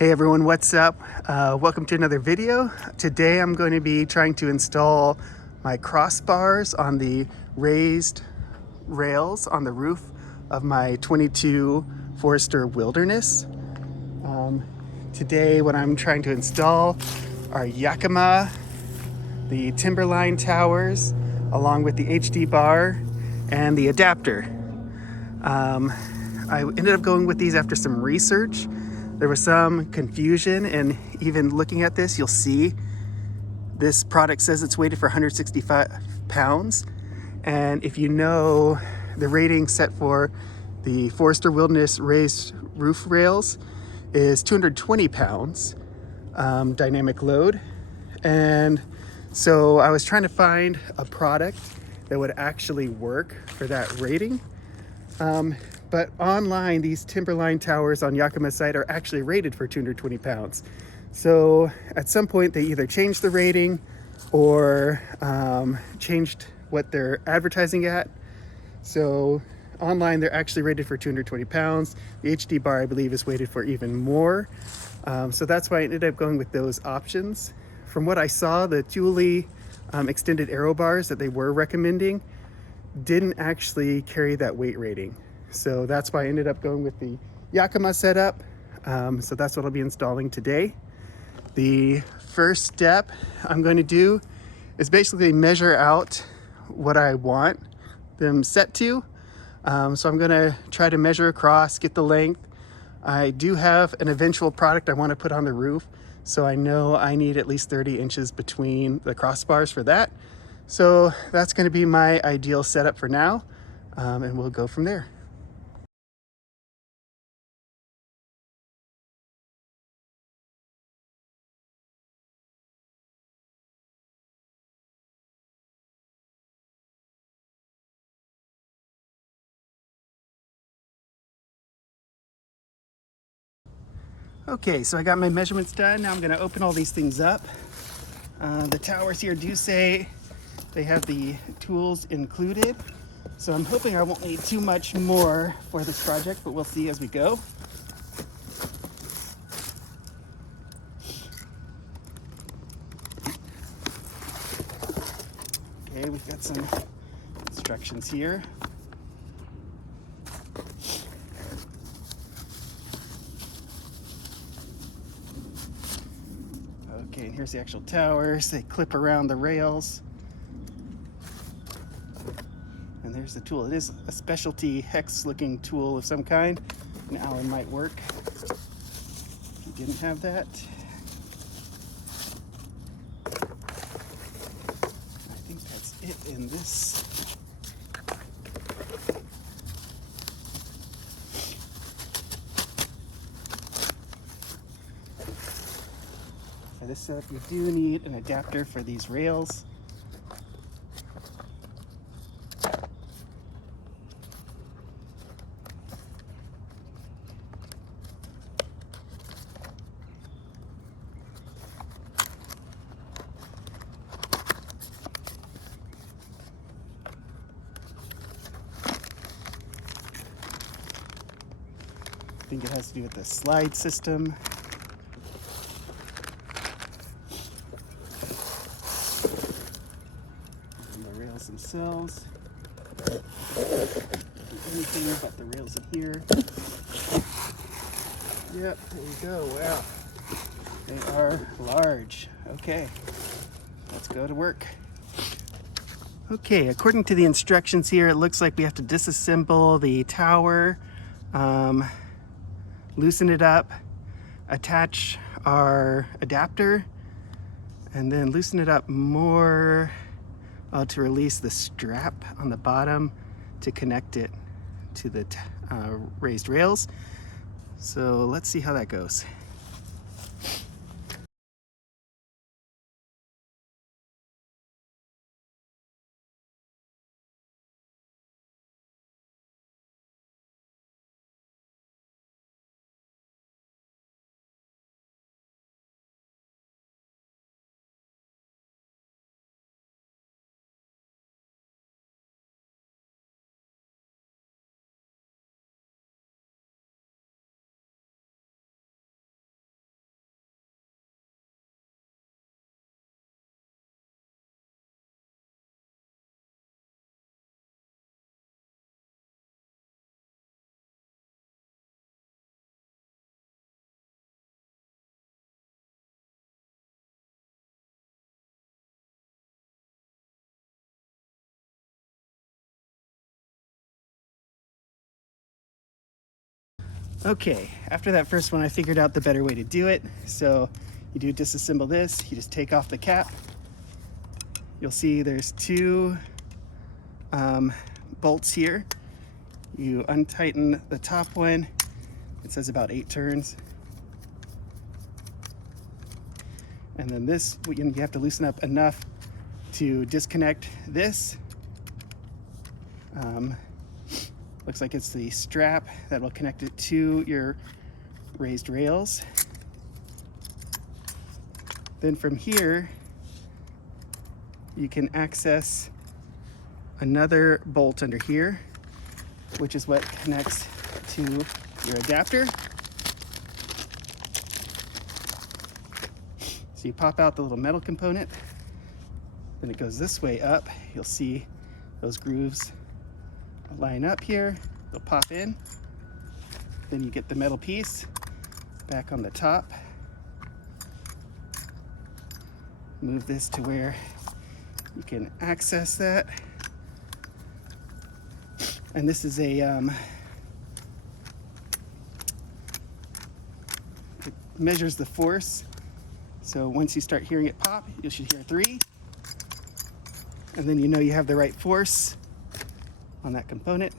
Hey everyone, what's up? Welcome to another video. Today I'm going to be trying to install my crossbars on the raised rails on the roof of my 22 Forester Wilderness. Today what I'm trying to install are Yakima, the Timberline Towers, along with the HD bar and the adapter. I ended up going with these after some research. There was some confusion, and even looking at this, you'll see this product says it's weighted for 165 pounds. And if you know the rating set for the Forester Wilderness raised roof rails is 220 pounds dynamic load. And so I was trying to find a product that would actually work for that rating. But online, these Timberline Towers on Yakima site are actually rated for 220 pounds. So at some point they either changed the rating or changed what they're advertising at. So online they're actually rated for 220 pounds. The HD bar, I believe, is rated for even more. So that's why I ended up going with those options. From what I saw, the Thule extended aero bars that they were recommending didn't actually carry that weight rating. So that's why I ended up going with the Yakima setup. So that's what I'll be installing today. The first step I'm going to do is basically measure out what I want them set to. So I'm going to try to measure across, get the length. I do have an eventual product I want to put on the roof, so I know I need at least 30 inches between the crossbars for that. So that's going to be my ideal setup for now, and we'll go from there. Okay, so I got my measurements done. Now I'm going to open all these things up. The towers here do say they have the tools included, so I'm hoping I won't need too much more for this project, but we'll see as we go. Okay, we've got some instructions here. Okay, and here's the actual towers. They clip around the rails. And there's the tool. It is a specialty hex-looking tool of some kind. An Allen might work. If you didn't have that. I think that's it in this. For this setup, you do need an adapter for these rails. I think it has to do with the slide system. And the rails themselves. Anything but the rails in here. Yep, there you go. Wow. They are large. Okay, let's go to work. Okay, according to the instructions here, it looks like we have to disassemble the tower, loosen it up, attach our adapter, and then loosen it up more to release the strap on the bottom to connect it to the raised rails. So let's see how that goes. Okay, after that first one, I figured out the better way to do it. So you do disassemble this, you just take off the cap. You'll see there's two bolts here. You untighten the top one. It says about 8 turns. And then this, you have to loosen up enough to disconnect this. Looks like it's the strap that will connect it to your raised rails. Then from here, you can access another bolt under here, which is what connects to your adapter. So you pop out the little metal component, then it goes this way up. You'll see those grooves line up here, they'll pop in. Then you get the metal piece back on the top. Move this to where you can access that. And this is a, it measures the force. So once you start hearing it pop, you should hear 3. And then you know you have the right force on that component.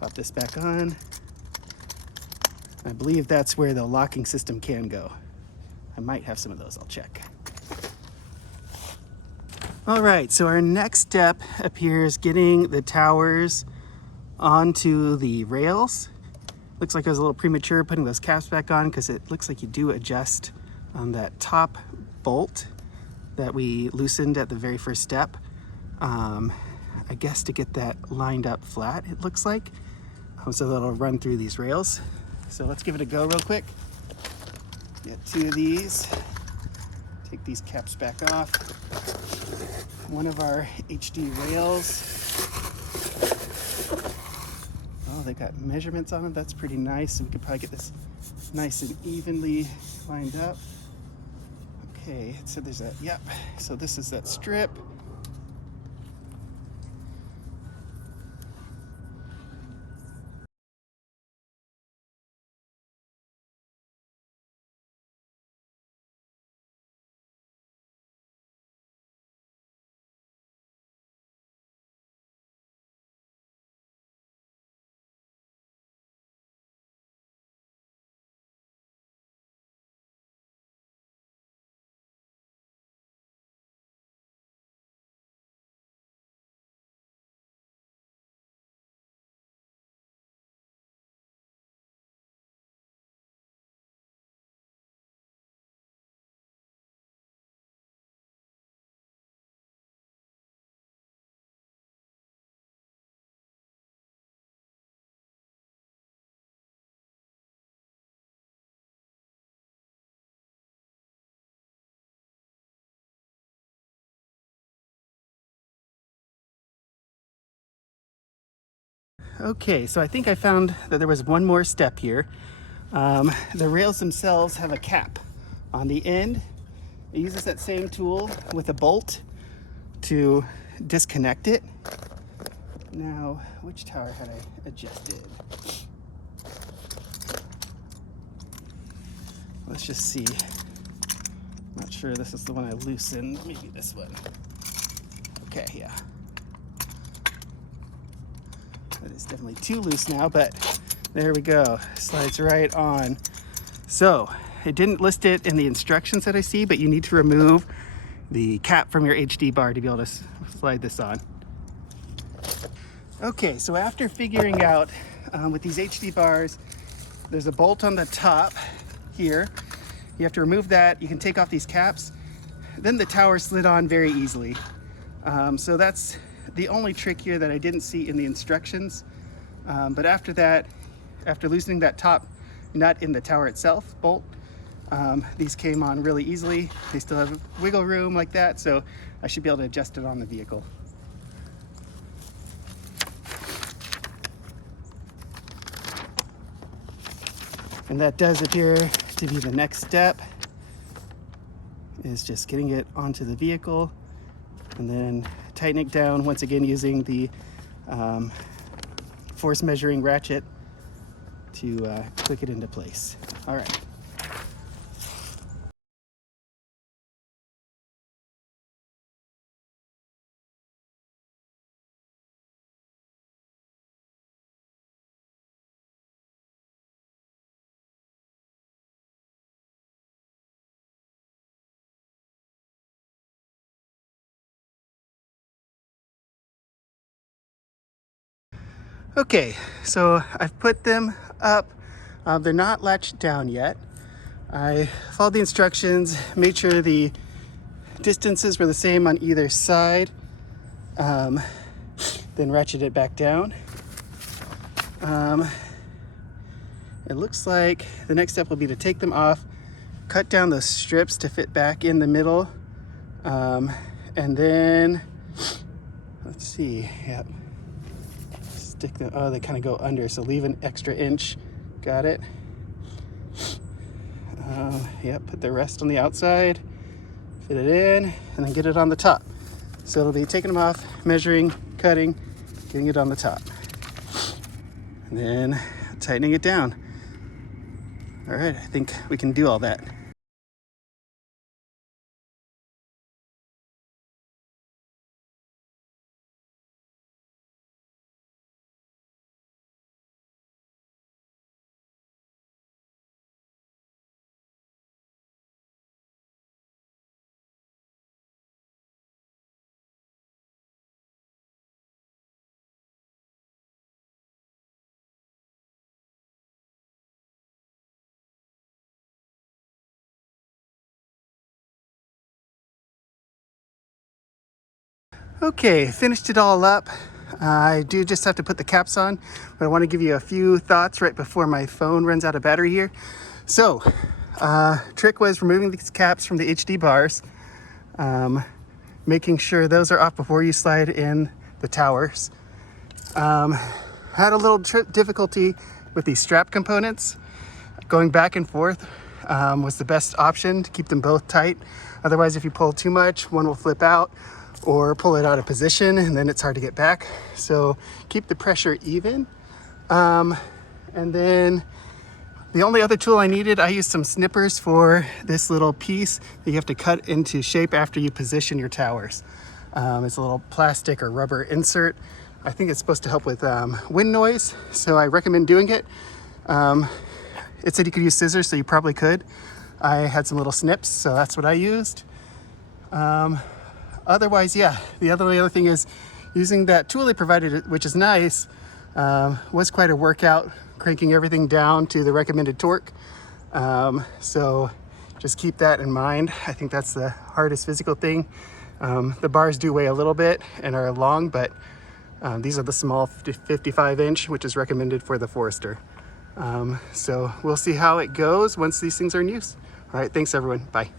Pop this back on. I believe that's where the locking system can go. I might have some of those, I'll check. All right, so our next step appears getting the towers onto the rails. Looks like I was a little premature putting those caps back on because it looks like you do adjust on that top bolt that we loosened at the very first step. I guess to get that lined up flat, it looks like. So that'll run through these rails. So let's give it a go real quick. Get 2 of these. Take these caps back off. One of our HD rails. Oh, they got measurements on them. That's pretty nice. So we could probably get this nice and evenly lined up. Okay, so there's that, yep. So this is that strip. Okay, so I think I found that there was one more step here. The rails themselves have a cap on the end. It uses that same tool with a bolt to disconnect it. Now, which tower had I adjusted? Let's just see. Not sure this is the one I loosened. Maybe this one. Okay, yeah. That is definitely too loose now, but there we go. Slides right on. So it didn't list it in the instructions that I see, but you need to remove the cap from your HD bar to be able to slide this on. Okay, so after figuring out with these HD bars, there's a bolt on the top here. You have to remove that. You can take off these caps. Then the tower slid on very easily. So that's the only trick here that I didn't see in the instructions. But after that, after loosening that top nut in the tower itself, bolt, these came on really easily. They still have wiggle room like that, so I should be able to adjust it on the vehicle. And that does appear to be the next step, is just getting it onto the vehicle and then tightening it down once again using the force measuring ratchet to click it into place. All right. Okay, so I've put them up. They're not latched down yet. I followed the instructions, made sure the distances were the same on either side, then ratchet it back down. It looks like the next step will be to take them off, cut down the strips to fit back in the middle, and then, let's see, yep. Stick them, oh, they kind of go under, so leave an extra inch. Got it. Yep, put the rest on the outside, fit it in, and then get it on the top. So it'll be taking them off, measuring, cutting, getting it on the top, and then tightening it down. All right, I think we can do all that. Okay, finished it all up. I do just have to put the caps on, but I want to give you a few thoughts right before my phone runs out of battery here. So, trick was removing these caps from the HD bars, making sure those are off before you slide in the towers. Had a little difficulty with these strap components. Going back and forth was the best option to keep them both tight. Otherwise, if you pull too much, one will flip out or pull it out of position, and then it's hard to get back. So keep the pressure even. And then the only other tool I needed, I used some snippers for this little piece that you have to cut into shape after you position your towers. It's a little plastic or rubber insert. I think it's supposed to help with wind noise, so I recommend doing it. It said you could use scissors, so you probably could. I had some little snips, so that's what I used. Otherwise, yeah, the other thing is using that tool they provided, which is nice, was quite a workout, cranking everything down to the recommended torque. So just keep that in mind. I think that's the hardest physical thing. The bars do weigh a little bit and are long, but these are the small 55-inch, which is recommended for the Forester. So we'll see how it goes once these things are in use. All right, thanks everyone, bye.